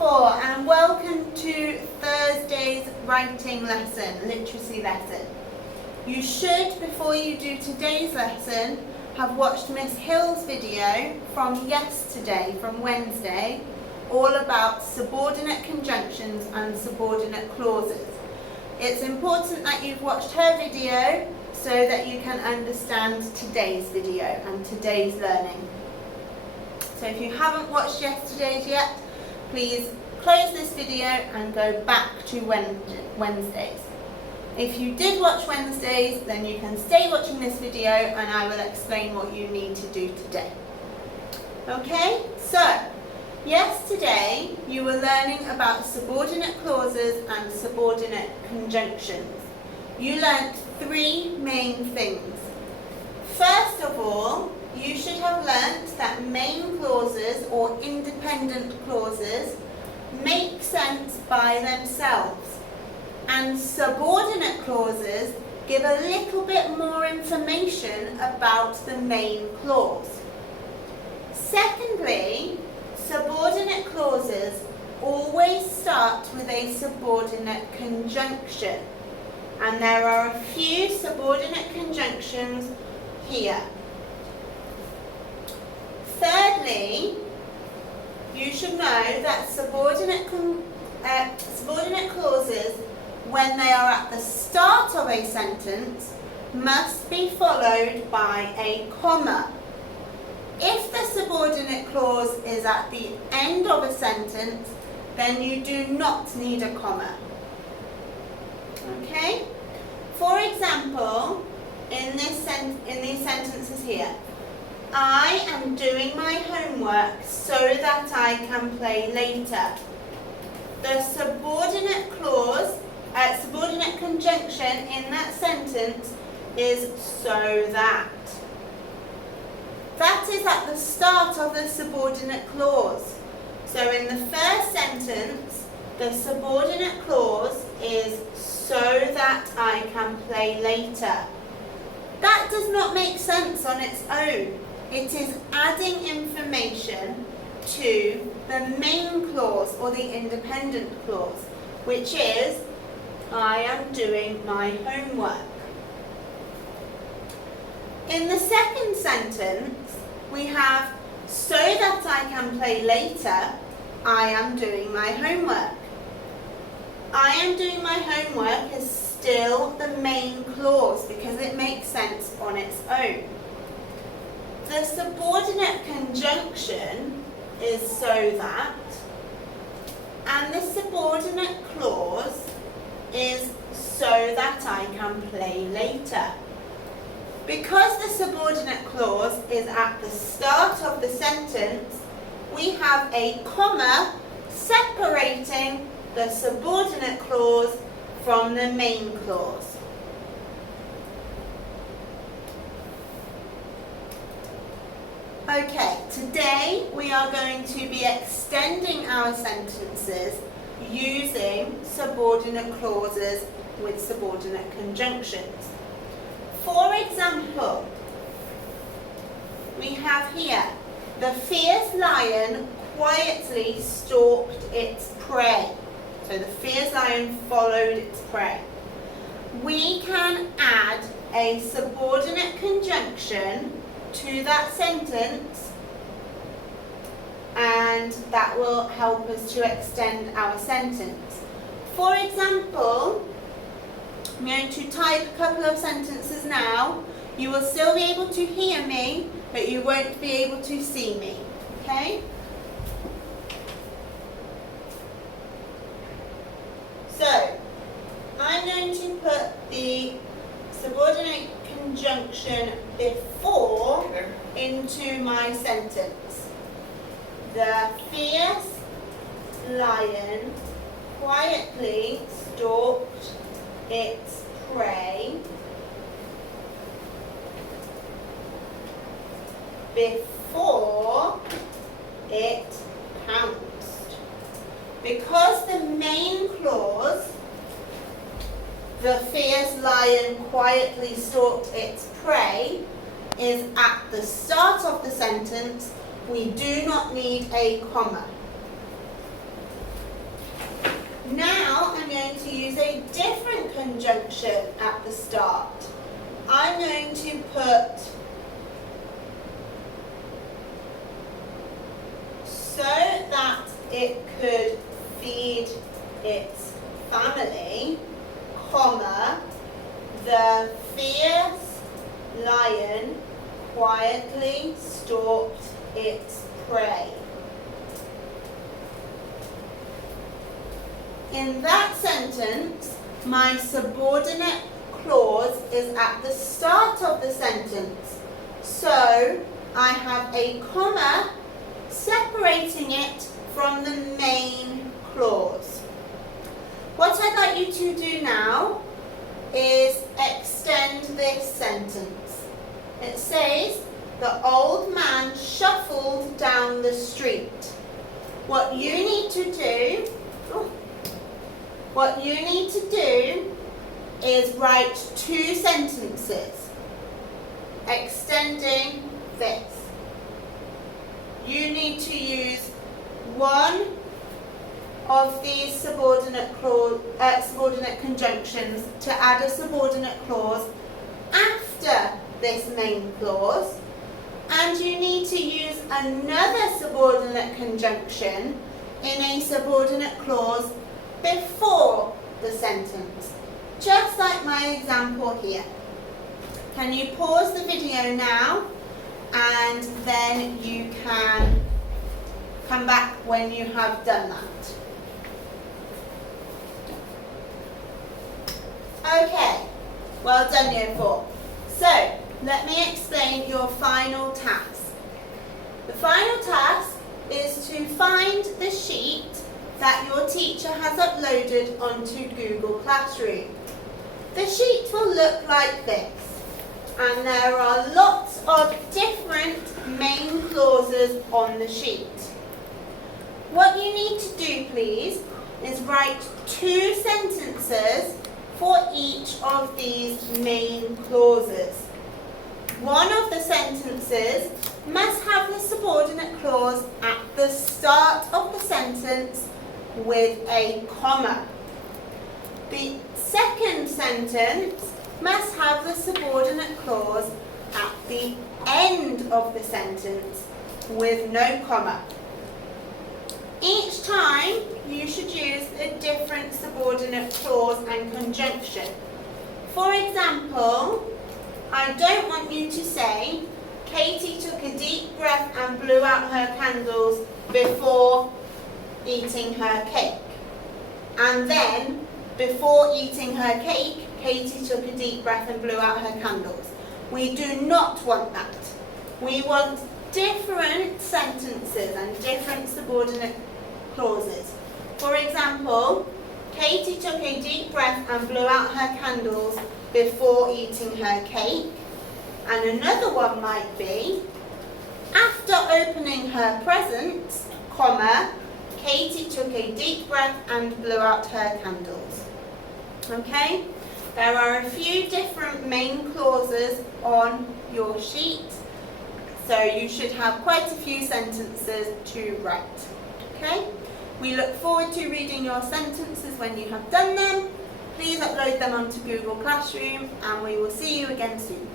4 and welcome to Thursday's writing lesson, literacy lesson. You should, before you do today's lesson, have watched Miss Hill's video from yesterday, from Wednesday, all about subordinate conjunctions and subordinate clauses. It's important that you've watched her video so that you can understand today's video and today's learning. So if you haven't watched yesterday's yet, please close this video and go back to Wednesdays. If you did watch Wednesdays, then you can stay watching this video and I will explain what you need to do today. Okay, so yesterday you were learning about subordinate clauses and subordinate conjunctions. You learnt three main things. First of all, you should have learnt that main clauses or independent clauses make sense by themselves, and subordinate clauses give a little bit more information about the main clause. Secondly, subordinate clauses always start with a subordinate conjunction, and there are a few subordinate conjunctions here. Thirdly, you should know that subordinate clauses, when they are at the start of a sentence, must be followed by a comma. If the subordinate clause is at the end of a sentence, then you do not need a comma. Okay? For example, in these sentences here, I am doing my homework so that I can play later. The subordinate clause, subordinate conjunction in that sentence is so that. That is at the start of the subordinate clause. So in the first sentence, the subordinate clause is so that I can play later. That does not make sense on its own. It is adding information to the main clause or the independent clause, which is I am doing my homework. In the second sentence, we have so that I can play later, I am doing my homework. I am doing my homework is still the main clause because it makes sense on its own. The subordinate conjunction is so that, and the subordinate clause is so that I can play later. Because the subordinate clause is at the start of the sentence, we have a comma separating the subordinate clause from the main clause. Okay, today we are going to be extending our sentences using subordinate clauses with subordinate conjunctions. For example, we have here, the fierce lion quietly stalked its prey. So the fierce lion followed its prey. We can add a subordinate conjunction to that sentence, and that will help us to extend our sentence. For example, I'm going to type a couple of sentences now. You will still be able to hear me, but you won't be able to see me. Okay? So, I'm going to put the subordinate conjunction before into my sentence. The fierce lion quietly stalked its prey before it pounced. Because the main clause, the fierce lion quietly stalked its prey, is at the start of the sentence, we do not need a comma. Now I'm going to use a different conjunction at the start. I'm going to put so that it could feed its family, comma, the fierce lion quietly stalked its prey. In that sentence, my subordinate clause is at the start of the sentence. So I have a comma separating it from the main clause. What I'd like you to do now is extend this sentence. It says, the old man shuffled down the street. What you need to do is write two sentences extending this. You need to use one of these subordinate conjunctions to add a subordinate clause after this main clause, and you need to use another subordinate conjunction in a subordinate clause before the sentence, just like my example here. Can you pause the video now, and then you can come back when you have done that. Okay, well done Year 4. So, let me explain your final task. The final task is to find the sheet that your teacher has uploaded onto Google Classroom. The sheet will look like this, and there are lots of different main clauses on the sheet. What you need to do, please, is write two sentences for each of these main clauses. One of the sentences must have the subordinate clause at the start of the sentence with a comma. The second sentence must have the subordinate clause at the end of the sentence with no comma. Each time you should use a different subordinate clause and conjunction. For example, I don't want you to say, Katie took a deep breath and blew out her candles before eating her cake. And then, before eating her cake, Katie took a deep breath and blew out her candles. We do not want that. We want different sentences and different subordinate clauses. For example, Katie took a deep breath and blew out her candles before eating her cake. And another one might be, after opening her presents, comma, Katie took a deep breath and blew out her candles. Okay? There are a few different main clauses on your sheet, so you should have quite a few sentences to write. Okay? We look forward to reading your sentences when you have done them. Please upload them onto Google Classroom, and we will see you again soon.